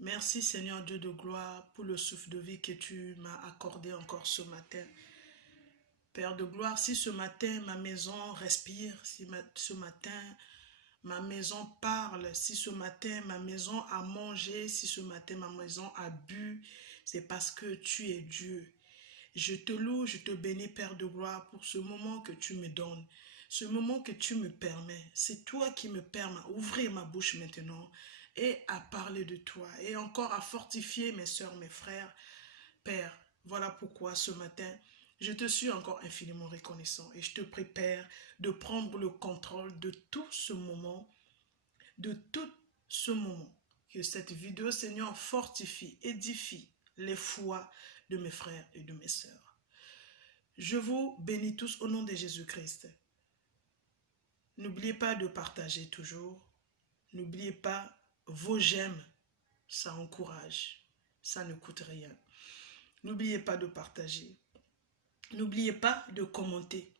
Merci Seigneur Dieu de gloire pour le souffle de vie que tu m'as accordé encore ce matin. Père de gloire, si ce matin ma maison respire, si ce matin ma maison parle, si ce matin ma maison a mangé, si ce matin ma maison a bu, c'est parce que tu es Dieu. Je te loue, je te bénis Père de gloire pour ce moment que tu me donnes, ce moment que tu me permets. C'est toi qui me permets d'ouvrir ma bouche maintenant et à parler de toi et encore à fortifier mes soeurs, mes frères. Père, voilà pourquoi ce matin, je te suis encore infiniment reconnaissant et je te prie, Père, de prendre le contrôle de tout ce moment, de tout ce moment. Que cette vidéo, Seigneur, fortifie, édifie les foi de mes frères et de mes sœurs. Je vous bénis tous au nom de Jésus-Christ. N'oubliez pas de partager toujours. N'oubliez pas vos j'aime. Ça encourage. Ça ne coûte rien. N'oubliez pas de partager. N'oubliez pas de commenter.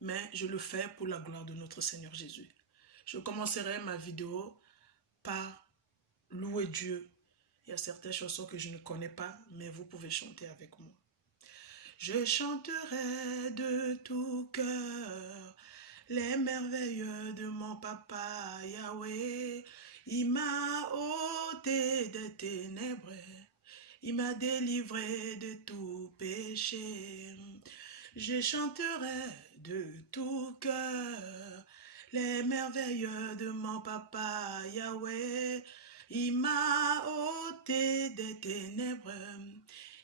Mais je le fais pour la gloire de notre Seigneur Jésus. Je commencerai ma vidéo par louer Dieu. Il y a certaines chansons que je ne connais pas, mais vous pouvez chanter avec moi. Je chanterai de tout cœur les merveilles de mon papa Yahweh. Il m'a ôté des ténèbres, il m'a délivré de tout péché. Je chanterai de tout cœur les merveilles de mon papa Yahweh. Il m'a ôté des ténèbres,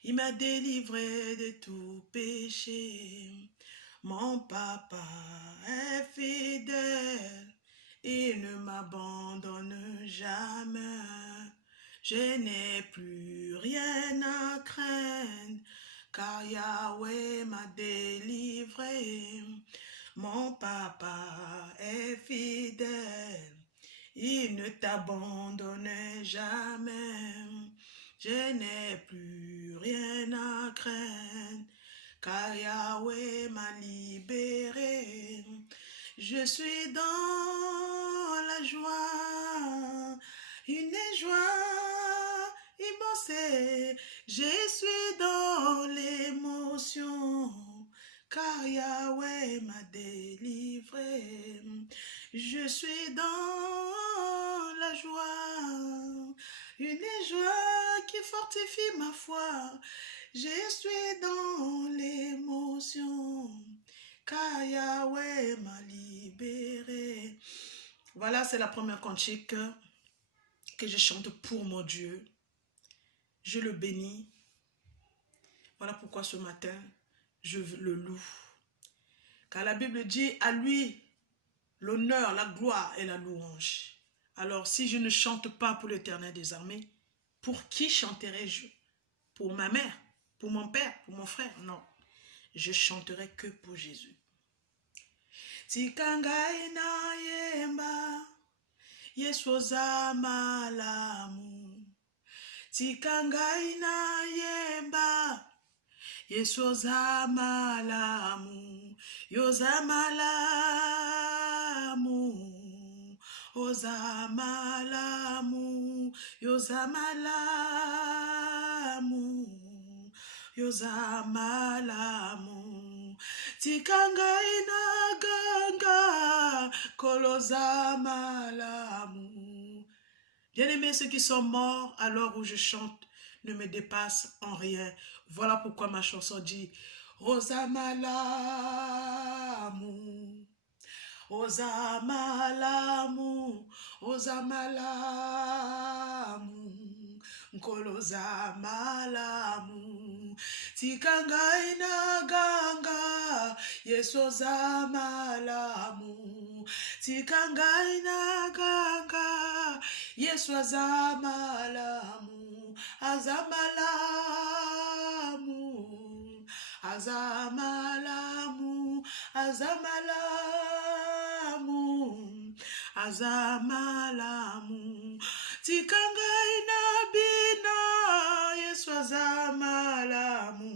il m'a délivré de tout péché. Mon papa est fidèle, il ne m'abandonne jamais. Je n'ai plus rien à craindre, car Yahweh m'a délivré. Mon papa est fidèle, il ne t'abandonne jamais. Je n'ai plus rien à craindre, car Yahweh m'a libéré. Je suis dans la joie, une joie immense. Je suis dans l'émotion, car Yahweh m'a délivré. Je suis dans la joie, une joie qui fortifie ma foi. Je suis dans l'émotion, car Yahweh m'a libéré. Voilà, c'est la première cantique que je chante pour mon Dieu. Je le bénis. Voilà pourquoi ce matin, je le loue. Car la Bible dit à lui l'honneur, la gloire et la louange. Alors, si je ne chante pas pour l'Éternel des armées, pour qui chanterai-je? Pour ma mère, pour mon père, pour mon frère? Non. Je chanterai que pour Jésus. Tikangai na yemba, Yesu oza malamu. Tikangai na yemba, Yesu oza malamu. Yoza malamu, oza malamu, yoza malamu, yoza malamu. Tikangai na ganga, koloza malamu. Bien-aimés, ceux qui sont morts à l'heure où je chante ne me dépassent en rien. Voilà pourquoi ma chanson dit Rosa malamu, Oza malamu, Oza malamu, Nkoloza malamu. Tikangai na ganga, Yesu oza malamu. Tikangai na ganga, Yesu oza malamu. Azamalamu, azamalamu, azamalamu, azamalamu. Tikangai na bina, Yesu azamalamu.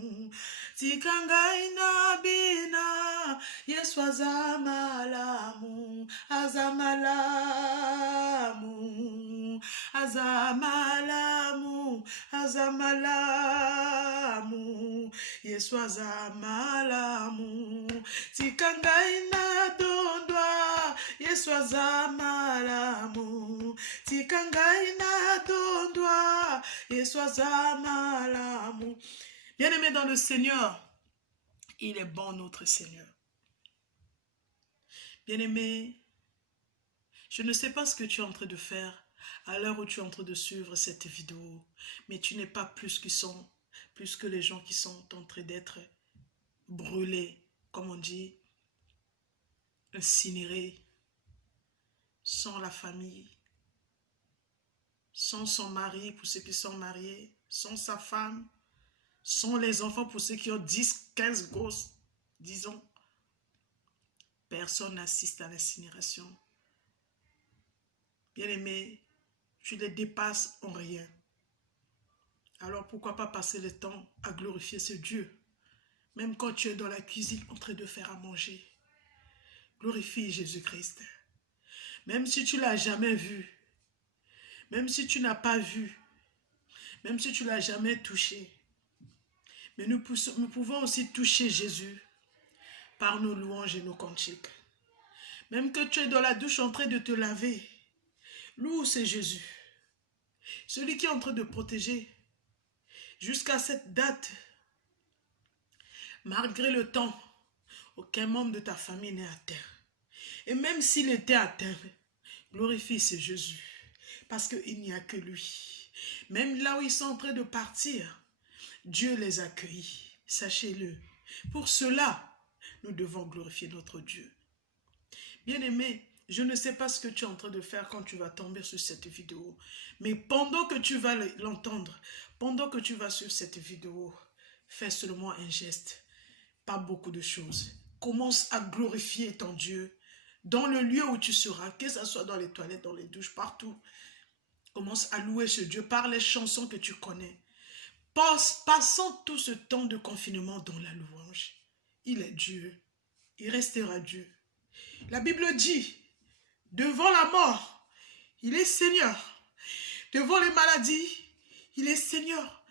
Tikangai na bina, Yesu azamalamu, azamalamu, azamalamu, azamalamu, Yesu azamalamu, tikangai na dondwa, Yesu azamalamu, tikangai na dondwa, Yesu azamalamu. Bien-aimé dans le Seigneur, il est bon notre Seigneur. Bien-aimé, je ne sais pas ce que tu es en train de faire à l'heure où tu es en train de suivre cette vidéo, mais tu n'es pas plus que les gens qui sont en train d'être brûlés, comme on dit, incinérés, sans la famille, sans son mari pour ceux qui sont mariés, sans sa femme, sans les enfants pour ceux qui ont 10, 15 gosses, disons. Personne n'assiste à l'incinération. Bien-aimé, tu les dépasses en rien. Alors pourquoi pas passer le temps à glorifier ce Dieu, même quand tu es dans la cuisine en train de faire à manger. Glorifie Jésus-Christ. Même si tu ne l'as jamais vu, même si tu n'as pas vu, même si tu ne l'as jamais touché. Mais nous pouvons aussi toucher Jésus par nos louanges et nos cantiques. Même que tu es dans la douche en train de te laver, loue c'est Jésus. Celui qui est en train de protéger jusqu'à cette date, malgré le temps, aucun membre de ta famille n'est atteint. Et même s'il était atteint, glorifie ce Jésus, parce qu'il n'y a que lui. Même là où ils sont en train de partir, Dieu les accueille, sachez-le. Pour cela, nous devons glorifier notre Dieu. Bien-aimé, je ne sais pas ce que tu es en train de faire quand tu vas tomber sur cette vidéo, mais pendant que tu vas l'entendre, pendant que tu vas sur cette vidéo, fais seulement un geste, pas beaucoup de choses. Commence à glorifier ton Dieu dans le lieu où tu seras, que ce soit dans les toilettes, dans les douches, partout. Commence à louer ce Dieu par les chansons que tu connais. Passons tout ce temps de confinement dans la louange. Il est Dieu. Il restera Dieu. La Bible dit, devant la mort, il est Seigneur. Devant les maladies, il est Seigneur.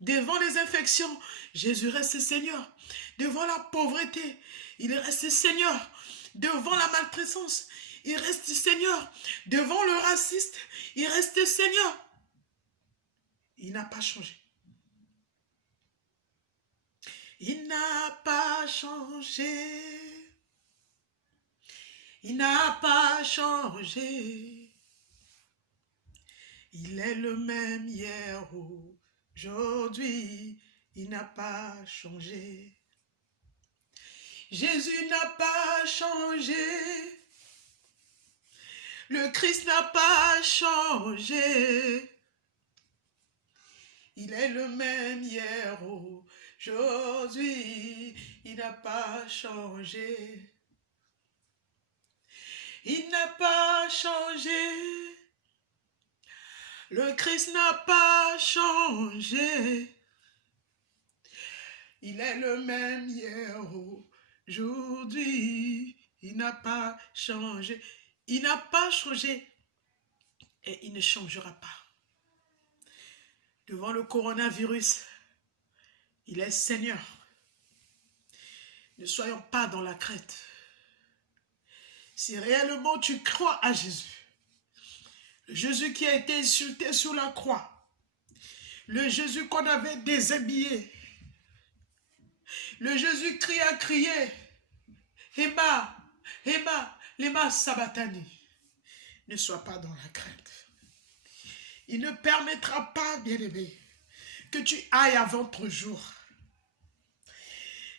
Devant les infections, Jésus reste Seigneur. Devant la pauvreté, il reste Seigneur. Devant la maltraitance, il reste Seigneur. Devant le raciste, il reste Seigneur. Il n'a pas changé. Il n'a pas changé. Il n'a pas changé. Il est le même hier, aujourd'hui. Il n'a pas changé. Jésus n'a pas changé. Le Christ n'a pas changé. Il est le même hier, aujourd'hui. Il n'a pas changé. Il n'a pas changé. Le Christ n'a pas changé. Il est le même hier, aujourd'hui. Il n'a pas changé. Il n'a pas changé. Et il ne changera pas. Devant le coronavirus, il est Seigneur. Ne soyons pas dans la crainte. Si réellement tu crois à Jésus, le Jésus qui a été insulté sur la croix, le Jésus qu'on avait déshabillé, le Jésus qui a crié, Emma, Emma, Lema Sabatani, ne sois pas dans la crainte. Il ne permettra pas, bien-aimé, que tu ailles avant ton jour.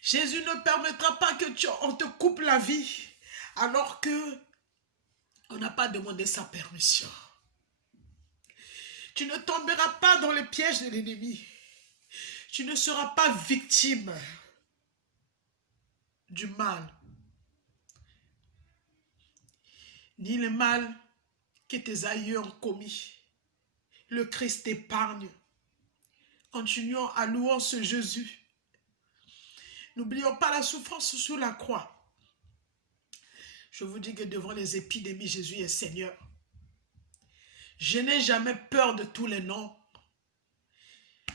Jésus ne permettra pas que on te coupe la vie alors que on n'a pas demandé sa permission. Tu ne tomberas pas dans le piège de l'ennemi. Tu ne seras pas victime du mal. Ni le mal que tes aïeux ont commis. Le Christ t'épargne. Continuons à louer ce Jésus. N'oublions pas la souffrance sur la croix. Je vous dis que devant les épidémies, Jésus est Seigneur. Je n'ai jamais peur de tous les noms.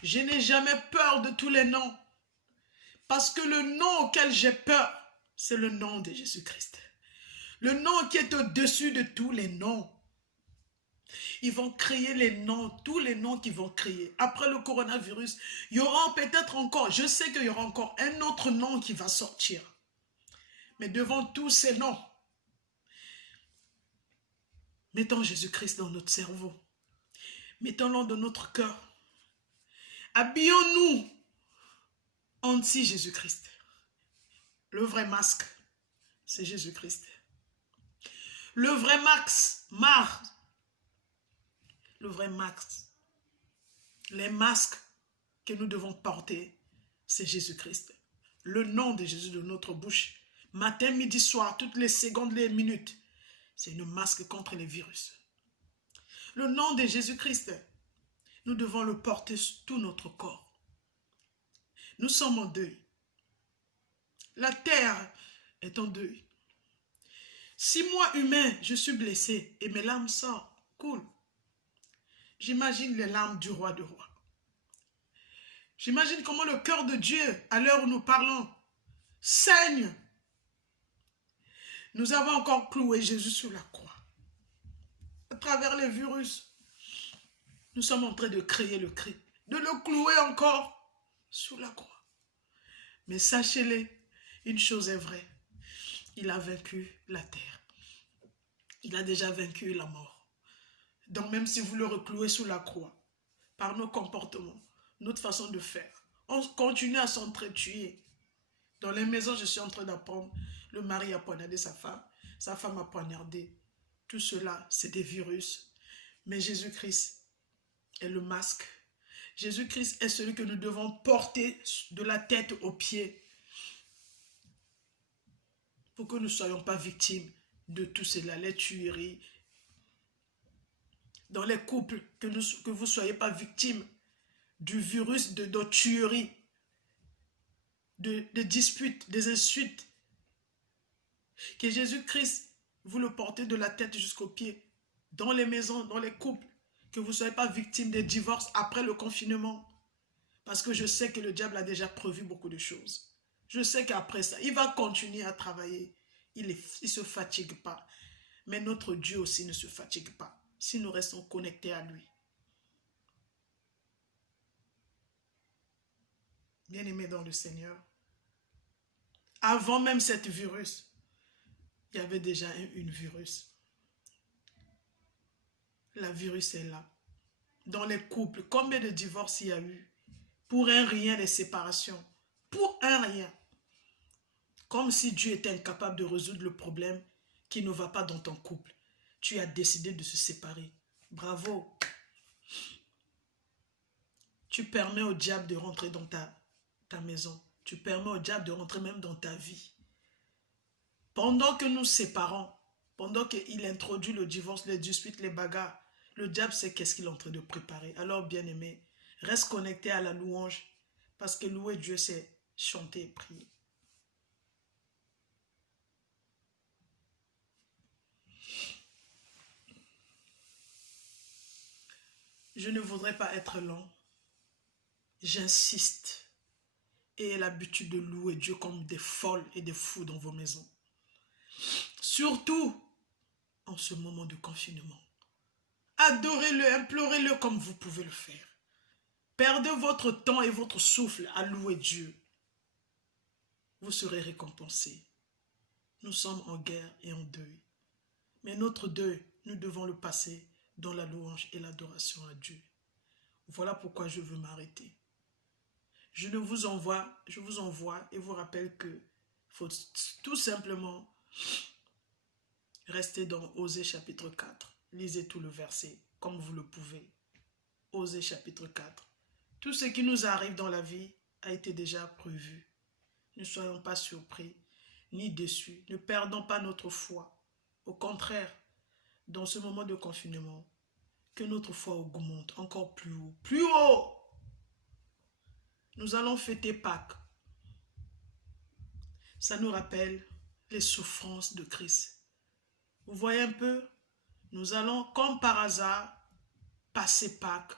Je n'ai jamais peur de tous les noms. Parce que le nom auquel j'ai peur, c'est le nom de Jésus-Christ. Le nom qui est au-dessus de tous les noms. Ils vont créer les noms, tous les noms qu'ils vont créer. Après le coronavirus, il y aura peut-être encore, je sais qu'il y aura encore un autre nom qui va sortir. Mais devant tous ces noms, mettons Jésus-Christ dans notre cerveau. Mettons-le dans notre cœur. Habillons-nous anti-Jésus-Christ. Le vrai masque, c'est Jésus-Christ. Le vrai le vrai masque, les masques que nous devons porter, c'est Jésus-Christ. Le nom de Jésus de notre bouche, matin, midi, soir, toutes les secondes, les minutes, c'est une masque contre les virus. Le nom de Jésus-Christ, nous devons le porter sur tout notre corps. Nous sommes en deuil. La terre est en deuil. Si moi, humain, je suis blessé et mes larmes sortent, cool. J'imagine les larmes du roi de rois. J'imagine comment le cœur de Dieu, à l'heure où nous parlons, saigne. Nous avons encore cloué Jésus sur la croix. À travers les virus, nous sommes en train de crier le cri, de le clouer encore sur la croix. Mais sachez-le, une chose est vraie, il a vaincu la terre. Il a déjà vaincu la mort. Donc même si vous le reclouez sous la croix, par nos comportements, notre façon de faire, on continue à s'entretuer. Dans les maisons, je suis en train d'apprendre, le mari a poignardé sa femme a poignardé. Tout cela, c'est des virus. Mais Jésus-Christ est le masque. Jésus-Christ est celui que nous devons porter de la tête aux pieds pour que nous ne soyons pas victimes de tout cela, les tueries. Dans les couples, que vous ne soyez pas victimes du virus de nos tueries, des disputes, des insultes. Que Jésus-Christ, vous le portez de la tête jusqu'aux pieds, dans les maisons, dans les couples, que vous ne soyez pas victimes des divorces après le confinement. Parce que je sais que le diable a déjà prévu beaucoup de choses. Je sais qu'après ça, il va continuer à travailler. Il ne se fatigue pas. Mais notre Dieu aussi ne se fatigue pas si nous restons connectés à lui. Bien-aimés dans le Seigneur, avant même cette virus, il y avait déjà une virus. La virus est là. Dans les couples, combien de divorces il y a eu? Pour un rien, des séparations. Pour un rien. Comme si Dieu était incapable de résoudre le problème qui ne va pas dans ton couple. Tu as décidé de se séparer. Bravo. Tu permets au diable de rentrer dans ta maison. Tu permets au diable de rentrer même dans ta vie. Pendant que nous séparons, pendant qu'il introduit le divorce, les disputes, les bagarres, le diable sait qu'est-ce qu'il est en train de préparer. Alors, bien-aimé, reste connecté à la louange, parce que louer Dieu, c'est chanter et prier. Je ne voudrais pas être long. J'insiste. Ayez l'habitude de louer Dieu comme des folles et des fous dans vos maisons. Surtout en ce moment de confinement. Adorez-le, implorez-le comme vous pouvez le faire. Perdez votre temps et votre souffle à louer Dieu. Vous serez récompensés. Nous sommes en guerre et en deuil. Mais notre deuil, nous devons le passer dans la louange et l'adoration à Dieu. Voilà pourquoi je veux m'arrêter. Je vous envoie et vous rappelle que faut tout simplement rester dans Osée chapitre 4. Lisez tout le verset comme vous le pouvez. Osée chapitre 4. Tout ce qui nous arrive dans la vie a été déjà prévu. Ne soyons pas surpris ni déçus. Ne perdons pas notre foi. Au contraire, dans ce moment de confinement, que notre foi augmente encore plus haut. Plus haut! Nous allons fêter Pâques. Ça nous rappelle les souffrances de Christ. Vous voyez un peu? Nous allons, comme par hasard, passer Pâques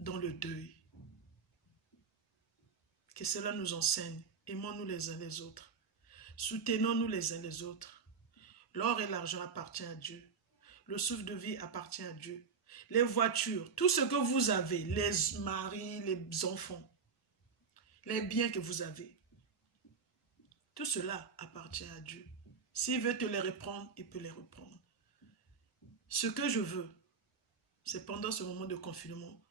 dans le deuil. Que cela nous enseigne. Aimons-nous les uns les autres. Soutenons-nous les uns les autres. L'or et l'argent appartiennent à Dieu. Le souffle de vie appartient à Dieu. Les voitures, tout ce que vous avez, les maris, les enfants, les biens que vous avez, tout cela appartient à Dieu. S'il veut te les reprendre, il peut les reprendre. Ce que je veux, c'est pendant ce moment de confinement,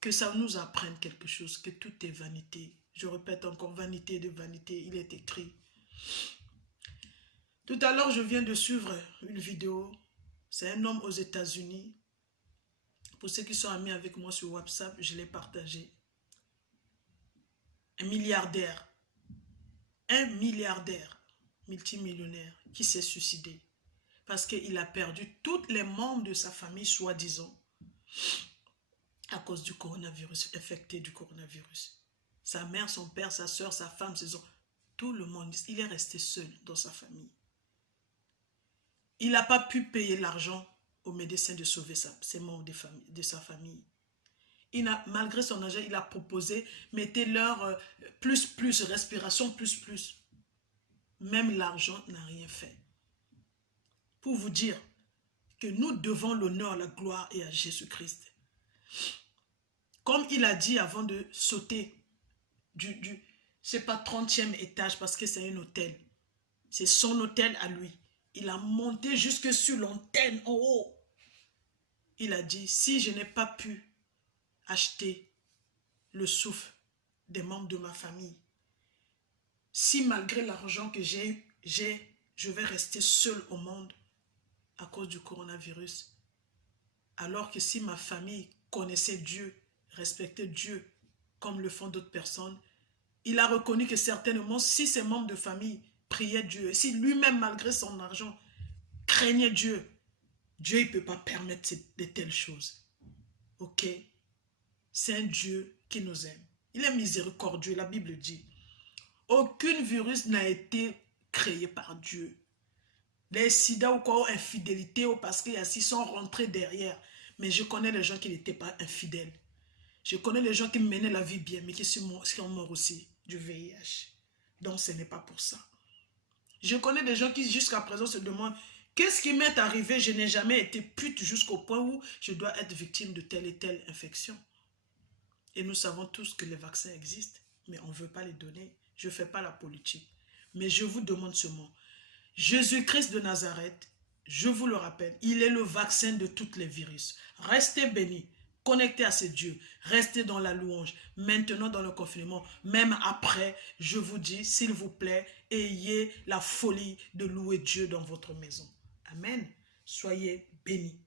que ça nous apprenne quelque chose, que tout est vanité. Je répète encore, vanité de vanité, il est écrit. Tout à l'heure, je viens de suivre une vidéo. C'est un homme aux États-Unis. Pour ceux qui sont amis avec moi sur WhatsApp, je l'ai partagé. Un milliardaire, multimillionnaire, qui s'est suicidé parce qu'il a perdu tous les membres de sa famille, soi-disant, à cause du coronavirus, infecté du coronavirus. Sa mère, son père, sa soeur, sa femme, ses enfants, tout le monde, il est resté seul dans sa famille. Il n'a pas pu payer l'argent aux médecins de sauver ses membres de sa famille. Malgré son âge, il a proposé, mettez-leur plus, respiration, plus. Même l'argent n'a rien fait. Pour vous dire que nous devons l'honneur, la gloire et à Jésus-Christ. Comme il a dit avant de sauter c'est pas 30e étage parce que c'est un hôtel. C'est son hôtel à lui. Il a monté jusque sur l'antenne en haut. Il a dit, si je n'ai pas pu acheter le souffle des membres de ma famille, si malgré l'argent que j'ai, je vais rester seul au monde à cause du coronavirus, alors que si ma famille connaissait Dieu, respectait Dieu comme le font d'autres personnes, il a reconnu que certainement si ses membres de famille priaient Dieu, et si lui-même malgré son argent craignait Dieu, Dieu ne peut pas permettre de telles choses. Ok? C'est un Dieu qui nous aime. Il est miséricordieux, la Bible dit. Aucun virus n'a été créé par Dieu. Les sida ou quoi, infidélité, ou parce qu'ils sont rentrés derrière. Mais je connais les gens qui n'étaient pas infidèles. Je connais les gens qui menaient la vie bien, mais qui sont morts aussi du VIH. Donc ce n'est pas pour ça. Je connais des gens qui jusqu'à présent se demandent, qu'est-ce qui m'est arrivé? Je n'ai jamais été pute jusqu'au point où je dois être victime de telle et telle infection. Et nous savons tous que les vaccins existent, mais on ne veut pas les donner. Je ne fais pas la politique. Mais je vous demande ce mot. Jésus-Christ de Nazareth, je vous le rappelle, il est le vaccin de tous les virus. Restez bénis, connectés à ce Dieu. Restez dans la louange. Maintenant dans le confinement, même après, je vous dis, s'il vous plaît, ayez la folie de louer Dieu dans votre maison. Amen. Soyez bénis.